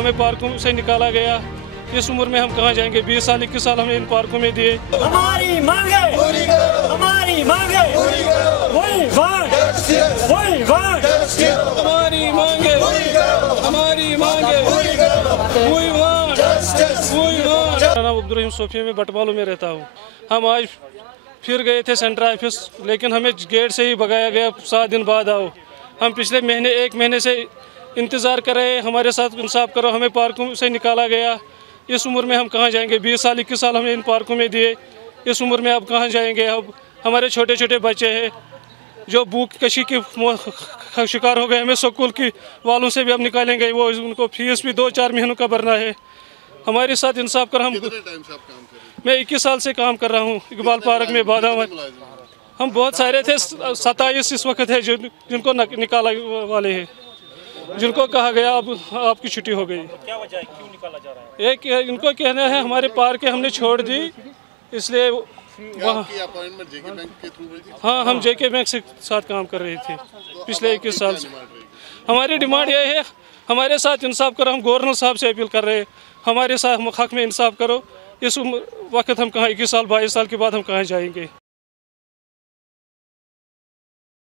हमें पार्कों से निकाला गया। इस उम्र में हम कहाँ जाएंगे? 20 साल 21 साल हमने इन पार्कों में दिए। हमारी मांगे पूरी करो, हमारी मांगे पूरी करो, वही वांट, वही वांट, हमारी मांगे पूरी करो, हमारी मांगे पूरी करो, वही वांट, वही वांट। मेरा नाम अब्दुल सोफिया में बटवालों में रहता हूँ। हम आज फिर गए थे सेंट्रल ऑफिस, लेकिन हमें गेट से ही भगाया गया। 7 दिन बाद आओ। हम पिछले महीने 1 महीने से इंतज़ार कर रहे हैं, हमारे साथ इंसाफ करो। हमें पार्कों से निकाला गया। इस उम्र में हम कहाँ जाएंगे? 20 साल 21 साल हमने इन पार्कों में दिए। इस उम्र में अब कहाँ जाएंगे? अब हमारे छोटे छोटे बच्चे हैं जो भूख कशी के शिकार हो गए। हमें स्कूल की वालों से भी अब निकालेंगे, वो उनको फीस भी 2-4 महीनों का भरना है। हमारे साथ इंसाफ कर। हम मैं 21 साल से काम कर रहा हूँ इकबाल पार्क में बाधा। हम बहुत सारे थे, 27 इस वक्त है जिनको निकाला वाले हैं, जिनको कहा गया अब आपकी छुट्टी हो गई। क्या वजह है, क्यों निकाला जा रहा है? एक इनको कहना है हमारे पार्क हमने छोड़ दी, इसलिए वहाँ अपॉइंटमेंट जेके बैंक के थ्रू हुई थी? हाँ, हम जेके बैंक से साथ काम कर रहे थे पिछले 21 साल से। हमारी डिमांड यह है, हमारे साथ इंसाफ करो। हम गवर्नर साहब से अपील कर रहे हैं, हमारे साथ हक में इंसाफ करो। इस वक्त हम कहाँ 21 साल 22 साल के बाद हम कहाँ जाएंगे?